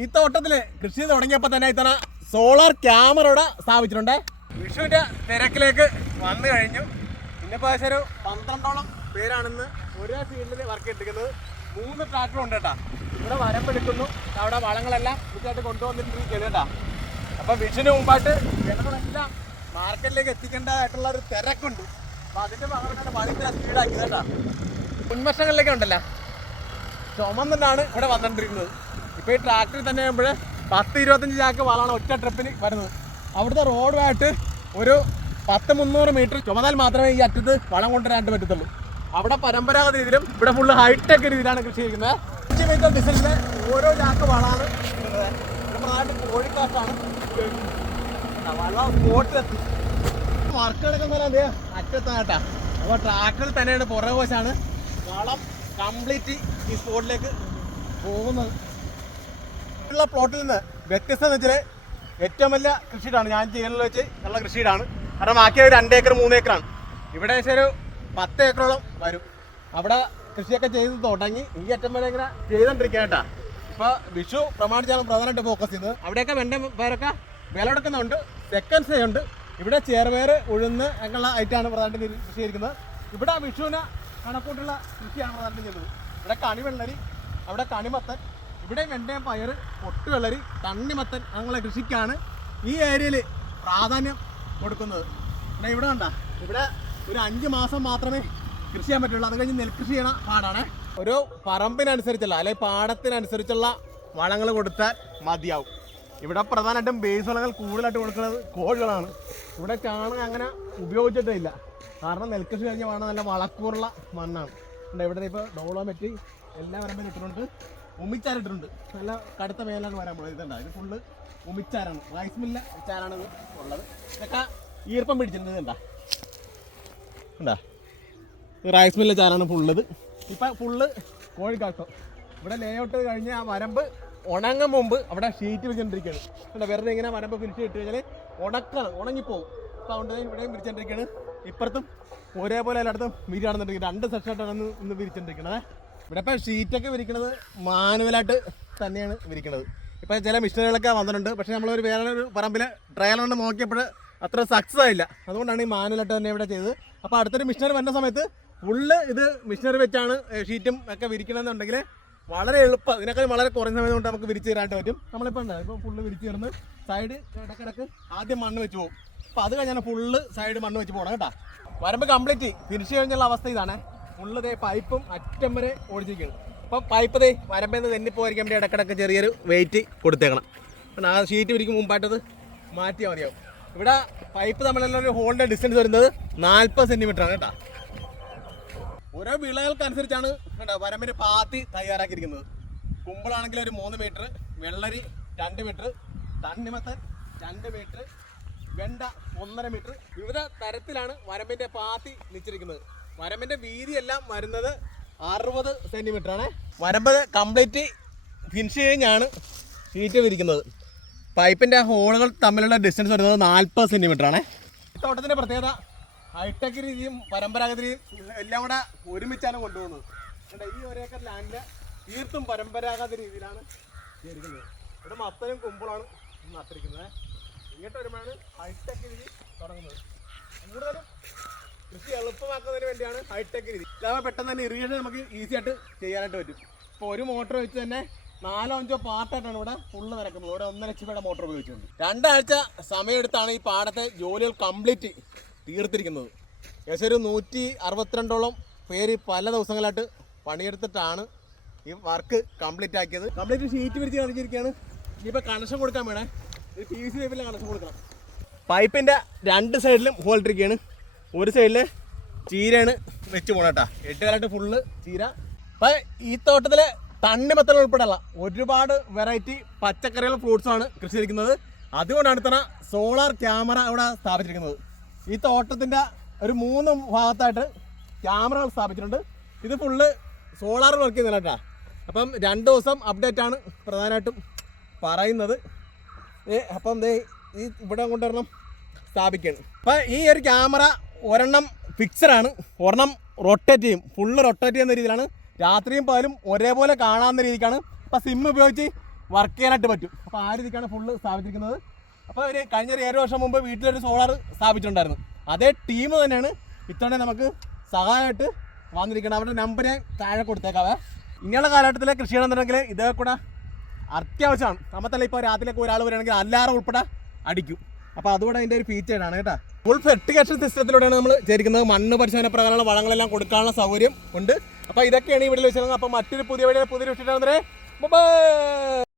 ഈ തോട്ടത്തില് കൃഷി തുടങ്ങിയപ്പോൾ തന്നെ ഇത്തവണ സോളാർ ക്യാമറ ഇവിടെ സ്ഥാപിച്ചിട്ടുണ്ട്. വിഷുവിന്റെ തിരക്കിലേക്ക് വന്നു കഴിഞ്ഞു. ഇന്നിപ്പോൾ ഏകദേശം ഒരു 12ഓളം പേരാണെന്ന് ഒരേ ഫീൽഡിൽ വർക്ക് എടുക്കുന്നത്. 3 ട്രാക്ടർ ഉണ്ട് കേട്ടോ. ഇവിടെ വരമ്പെടുക്കുന്നു, അവിടെ വളങ്ങളെല്ലാം കൃത്യമായിട്ട് കൊണ്ടുവന്നിട്ടിരിക്കുകയാണ് കേട്ടോ. അപ്പം വിഷുവിന് മുമ്പായിട്ട് ജനങ്ങളെല്ലാം മാർക്കറ്റിലേക്ക് എത്തിക്കേണ്ടതായിട്ടുള്ള ഒരു തിരക്കുണ്ട്. അപ്പം അതിൻ്റെ ഭാഗമായിട്ടാണ് വളരെ സ്പീഡാക്കിയത് കേട്ടോ. മുൻവർഷങ്ങളിലേക്ക് ഉണ്ടല്ലോ ചുമന്നിട്ടാണ് ഇവിടെ വന്നിട്ടിരിക്കുന്നത്. ഇപ്പോൾ ഈ ട്രാക്ടറിൽ തന്നെ ആകുമ്പോൾ 10-25 ചാക്ക് വളമാണ് ഒറ്റ ട്രിപ്പിന് വരുന്നത്. അവിടുത്തെ റോഡുമായിട്ട് ഒരു 100-300 മീറ്റർ ചുമന്നാൽ മാത്രമേ ഈ അറ്റത്ത് വളം കൊണ്ടുവരാനായിട്ട് പറ്റത്തുള്ളൂ. അവിടെ പരമ്പരാഗത രീതിയിലും ഇവിടെ ഫുള്ള് ഹൈടെക് രീതിയിലാണ് കൃഷി ചെയ്യുന്നത്. 5 മീറ്റർ ഡിസ്റ്റൻസിൽ ഓരോ ചാക്ക് വളമാണ് ഇടുന്നത്. ഇവിടെ പ്രധാനമായിട്ട് കോഴിക്കാട്ടാണ് വളം സ്പോട്ടിലെത്തി വർക്ക് എടുക്കുന്ന അതേ അറ്റത്താട്ടാ. അപ്പോൾ ട്രാക്ടറിൽ തന്നെയാണ് പുറകുവശാണ് വളം കംപ്ലീറ്റ് ഈ സ്പോട്ടിലേക്ക് പോകുന്നത്. ഉള്ള പ്ലോട്ടിൽ നിന്ന് വ്യത്യസ്തം എന്ന് വെച്ചാൽ ഏറ്റവും വലിയ കൃഷിയിടാണ് ഞാൻ ചെയ്യുന്നത് വെച്ച് ഉള്ള കൃഷിയിടാണ്. കാരണം ബാക്കി 2 ഏക്കർ 3 ഏക്കറാണ്. ഇവിടെ ഏകദേശം ഒരു 10 ഏക്കറോളം വരും. അവിടെ കൃഷിയൊക്കെ ചെയ്ത് തുടങ്ങി ഈ അറ്റം വരെ ഇങ്ങനെ ചെയ്തുകൊണ്ടിരിക്കുക കേട്ടാ. ഇപ്പോൾ വിഷു പ്രമാണിച്ചാണ് പ്രധാനമായിട്ട് ഫോക്കസ് ചെയ്യുന്നത്. അവിടെയൊക്കെ പേരൊക്കെ വിളവെടുക്കുന്നുണ്ട്, സെക്കൻഡ്സ് ഉണ്ട്. ഇവിടെ ചെറുപയർ ഉഴുന്ന് അങ്ങനെയുള്ള ഐറ്റമാണ് പ്രധാനമായിട്ട് കൃഷി ചെയ്തിരിക്കുന്നത്. ഇവിടെ വിഷുവിന് കണക്കൂട്ടുള്ള കൃഷിയാണ് പ്രധാനമായിട്ട് ചെയ്യുന്നത്. ഇവിടെ കണിവെള്ളരി, അവിടെ കണിമത്തൻ, ഇവിടെ വെണ്ടയും പയർ, പൊട്ടുവെള്ളരി, തണ്ണിമത്തൻ അങ്ങനെയുള്ള കൃഷിക്കാണ് ഈ ഏരിയയിൽ പ്രാധാന്യം കൊടുക്കുന്നത്. പിന്നെ ഇവിടെ കണ്ട ഇവിടെ ഒരു 5 മാസം മാത്രമേ കൃഷി ചെയ്യാൻ പറ്റുള്ളൂ. അത് കഴിഞ്ഞ് നെൽകൃഷി ചെയ്യണ പാടാണ്. ഒരു പറമ്പിനനുസരിച്ചുള്ള അല്ലെങ്കിൽ പാടത്തിനനുസരിച്ചുള്ള വളങ്ങൾ കൊടുത്താൽ മതിയാവും. ഇവിടെ പ്രധാനമായിട്ടും ബേസ് വളങ്ങൾ കൂടുതലായിട്ട് കൊടുക്കുന്നത് കോഴികളാണ്. ഇവിടെ ചാണകം അങ്ങനെ ഉപയോഗിച്ചിട്ടില്ല. കാരണം നെൽകൃഷി കഴിഞ്ഞ മണ്ണ് നല്ല വളക്കൂറുള്ള മണ്ണാണ്. ഇവിടെ ഇപ്പോൾ ഡോളോമെറ്റ് എല്ലാ വരമ്പിലും ഇട്ടിട്ടുണ്ട്. ഉമിച്ചാരിട്ടിട്ടുണ്ട്. നല്ല കടുത്ത മേലാണ് വരാൻ പോകുന്നത്. ഇതുണ്ട്, ഇത് ഫുള്ള് ഉമിച്ചാരാണ്. റൈസ് മില്ല ചാരാണ് ഇത് ഉള്ളത്. ഇതൊക്കെ ഈർപ്പം പിടിച്ചിട്ടുണ്ട്. ഇതുണ്ടാ റൈസ് മില്ല ചാരാണ് ഫുള്ളത്. ഇപ്പം ഫുള്ള് കോഴിക്കാട്ടോ. ഇവിടെ ലേഔട്ട് കഴിഞ്ഞ് ആ വരമ്പ് ഉണങ്ങും മുമ്പ് അവിടെ ഷീറ്റ് വെച്ചിട്ടിരിക്കുകയാണ്. പിന്നെ വെറുതെ ഇങ്ങനെ വരമ്പ് ഫിനിഷ് ഇട്ട് കഴിഞ്ഞാൽ ഉണങ്ങിപ്പോകും. അപ്പോൾ അതുകൊണ്ട് ഇവിടെയും വിരിച്ചിട്ടിരിക്കുകയാണ്. ഇപ്പുറത്തും ഒരേപോലെ എല്ലായിടത്തും വിരിയാണെന്നുണ്ടെങ്കിൽ 2 സെക്ഷനായിട്ടാണ് ഇന്ന് വിരിച്ചിട്ടിരിക്കുന്നത്. ഇവിടെ ഇപ്പോൾ ഷീറ്റൊക്കെ വിരിക്കുന്നത് മാനുവലായിട്ട് തന്നെയാണ് വിരിക്കുന്നത്. ഇപ്പോൾ ചില മിഷനറികളൊക്കെ വന്നിട്ടുണ്ട്. പക്ഷേ നമ്മളൊരു വേറൊരു പറമ്പിൽ ട്രയൽ കൊണ്ട് നോക്കിയപ്പോൾ അത്ര സക്സസ് ആയില്ല. അതുകൊണ്ടാണ് ഈ മാനുവലായിട്ട് തന്നെ ഇവിടെ ചെയ്തത്. അപ്പോൾ അടുത്തൊരു മിഷനറി വരുന്ന സമയത്ത് ഫുള്ള് ഇത് മിഷനറി വെച്ചാണ് ഷീറ്റും ഒക്കെ വിരിക്കണമെന്നുണ്ടെങ്കിൽ വളരെ എളുപ്പം, ഇതിനേക്കാൾ വളരെ കുറഞ്ഞ സമയം കൊണ്ട് നമുക്ക് വിരിച്ച് തരാനായിട്ട് പറ്റും. നമ്മളിപ്പോൾ ഉണ്ട് ഇപ്പോൾ ഫുള്ള് വിരിച്ച് തരുന്നത് സൈഡ് ഇടക്കിടക്ക് ആദ്യം മണ്ണ് വെച്ച് പോകും. അപ്പോൾ അത് കഴിഞ്ഞാൽ ഫുള്ള് സൈഡ് മണ്ണ് വെച്ച് പോകണം കേട്ടോ. വരമ്പ് കംപ്ലീറ്റ് ഫിനിഷ് കഴിഞ്ഞുള്ള അവസ്ഥ ഇതാണ്. ഫുള്ള് ദേ പൈപ്പും അറ്റം വരെ ഓടിച്ചിരിക്കുകയാണ്. അപ്പോൾ പൈപ്പ് ദേ വരമ്പിൽ നിന്ന് തെന്നിപ്പോയിരിക്കാൻ വേണ്ടി ഇടക്കിടക്ക് ചെറിയൊരു വെയിറ്റ് കൊടുത്തേക്കണം. പിന്നെ ആ ഷീറ്റ് വിരിക്കും മുമ്പായിട്ടത് മാറ്റിയാൽ മതിയാവും. ഇവിടെ പൈപ്പ് തമ്മിലുള്ള ഒരു ഹോളിൻ്റെ ഡിസ്റ്റൻസ് വരുന്നത് 40 സെൻറ്റിമീറ്ററാണ് കേട്ടോ. ഓരോ വിളകൾക്കനുസരിച്ചാണ് കേട്ടോ വരമ്പിന് പാത്തി തയ്യാറാക്കിയിരിക്കുന്നത്. കുമ്പിളാണെങ്കിൽ ഒരു 3 മീറ്റർ, വെള്ളരി 2 മീറ്റർ, തണ്ണിമത്തൻ 2 മീറ്റർ, വെണ്ട 1.5 മീറ്റർ. വിവിധ തരത്തിലാണ് വരമ്പിൻ്റെ പാത്തി നിശ്ചയിച്ചിരിക്കുന്നത്. വരമ്പിൻ്റെ വീതിയെല്ലാം വരുന്നത് 60 സെൻറ്റിമീറ്ററാണ്. വരമ്പ് കംപ്ലീറ്റ് ഫിനിഷ് കഴിഞ്ഞാണ് ഷീറ്റ് വിരിക്കുന്നത്. പൈപ്പിൻ്റെ ഹോളുകൾ തമ്മിലുള്ള ഡിസ്റ്റൻസ് വരുന്നത് 40 സെൻറ്റിമീറ്ററാണ്. തോട്ടത്തിൻ്റെ പ്രത്യേകത ഹൈടെക് രീതിയും പരമ്പരാഗത രീതിയും എല്ലാം കൂടെ ഒരുമിച്ചാണ് കൊണ്ടുപോകുന്നത്. ഈ 1 ഏക്കർ ലാൻഡിൽ തീർത്തും പരമ്പരാഗത രീതിയിലാണ് ചെയ്തിരിക്കുന്നത്. ഇവിടെ മത്തനും കുമ്പിളാണ് നട്ടിരിക്കുന്നത്. ഇങ്ങോട്ട് വരുമ്പോഴാണ് ഹൈടെക് രീതി തുടങ്ങുന്നത്. കൂടുതലും കൃഷി എളുപ്പമാക്കുന്നതിന് വേണ്ടിയാണ് ഹൈടെക് രീതി. ഇതാകുമ്പോൾ പെട്ടെന്ന് തന്നെ ഇറിഗേഷൻ നമുക്ക് ഈസി ആയിട്ട് ചെയ്യാനായിട്ട് പറ്റും. ഇപ്പോൾ ഒരു മോട്ടർ വെച്ച് തന്നെ 4-5 പാർട്ടായിട്ടാണ് ഇവിടെ ഫുള്ള് നടക്കുന്നത്. ഇവിടെ 1.5 HP മോട്ടർ ഉപയോഗിച്ചുകൊണ്ട് 2 ആഴ്ച സമയമെടുത്താണ് ഈ പാടത്തെ ജോലികൾ കംപ്ലീറ്റ് തീർത്തിരിക്കുന്നത്. ഏകദേശം ഒരു 162ഓളം പേര് പല ദിവസങ്ങളായിട്ട് പണിയെടുത്തിട്ടാണ് ഈ വർക്ക് കംപ്ലീറ്റ് ആക്കിയത്. കംപ്ലീറ്റ് ഷീറ്റ് വിരിച്ച് കാണിച്ചിരിക്കുകയാണ്. ഇനിയിപ്പോൾ കണക്ഷൻ കൊടുക്കാൻ വേണേ ഒരു PVC പൈപ്പിൽ കണക്ഷൻ കൊടുക്കണം. പൈപ്പിൻ്റെ 2 സൈഡിലും ഹോൾ ഇട്ടിരിക്കുകയാണ്. ഒരു സൈഡിൽ ചീരയാണ് വെച്ച് പോകണം കേട്ടോ. 8 കാലമായിട്ട് ഫുള്ള് ചീര. അപ്പം ഈ തോട്ടത്തിൽ തണ്ണിമത്തൻ ഉൾപ്പെടെയുള്ള ഒരുപാട് വെറൈറ്റി പച്ചക്കറികളും ഫ്രൂട്ട്സുമാണ് കൃഷി ചെയ്തിരിക്കുന്നത്. അതുകൊണ്ടാണ് ഇത്തവണ സോളാർ ക്യാമറ ഇവിടെ സ്ഥാപിച്ചിരിക്കുന്നത്. ഈ തോട്ടത്തിൻ്റെ ഒരു 3 ഭാഗത്തായിട്ട് ക്യാമറകൾ സ്ഥാപിച്ചിട്ടുണ്ട്. ഇത് ഫുള്ള് സോളാർ വർക്ക് ചെയ്യുന്നില്ല കേട്ടോ. അപ്പം 2 ദിവസം അപ്ഡേറ്റ് ആണ് പ്രധാനമായിട്ടും പറയുന്നത്. അപ്പം ഈ ഇവിടെ കൊണ്ടുവരണം സ്ഥാപിക്കുകയാണ്. അപ്പം ഈ ഒരു ക്യാമറ ഒരെണ്ണം ഫിക്സഡാണ്, ഒരെണ്ണം റൊട്ടേറ്റ് ചെയ്യും. ഫുള്ള് റൊട്ടേറ്റ് ചെയ്യുന്ന രീതിയിലാണ്. രാത്രിയും പകലും ഒരേപോലെ കാണാവുന്ന രീതിക്കാണ്. അപ്പം സിം ഉപയോഗിച്ച് വർക്ക് ചെയ്യാനായിട്ട് പറ്റും. അപ്പോൾ ആ രീതിക്കാണ് ഫുള്ള് സ്ഥാപിച്ചിരിക്കുന്നത്. അപ്പോൾ ഒരു കഴിഞ്ഞ ഒരു 7 വർഷം മുമ്പ് വീട്ടിലൊരു സോളാർ സ്ഥാപിച്ചിട്ടുണ്ടായിരുന്നു. അതേ ടീം തന്നെയാണ് ഇത്തവണ നമുക്ക് സഹായമായിട്ട് വന്നിരിക്കുന്നത്. അവരുടെ നമ്പർ ഞാൻ താഴെ കൊടുത്തേക്കാവേ. ഇങ്ങനെയുള്ള കാലഘട്ടത്തിലെ കൃഷി ചെയ്യണമെന്നുണ്ടെങ്കിൽ ഇതേ കൂടെ അത്യാവശ്യമാണ്. നമ്മത്തല്ല ഇപ്പോൾ രാത്രിയിലേക്ക് ഒരാൾ വരികയാണെങ്കിൽ അല്ലാറം ഉൾപ്പെടെ അടിക്കും. അപ്പോൾ അതുകൂടെ അതിൻ്റെ ഒരു ഫീച്ചറാണ് കേട്ടോ. ഫുൾ ഫെർട്ടിഗേഷൻ സിസ്റ്റത്തിലൂടെയാണ് നമ്മൾ ചേരിക്കുന്നത്. മണ്ണ് പരിശോധന പ്രകാരമുള്ള വളങ്ങളെല്ലാം കൊടുക്കാനുള്ള സൗകര്യം ഉണ്ട്. അപ്പോൾ ഇതൊക്കെയാണ് ഈ വീട്ടിൽ വെച്ചിരുന്നത്. അപ്പോൾ മറ്റൊരു പുതിയ വീഡിയോ പുതിയ വിഷയമാണെന്നേ. ബൈ.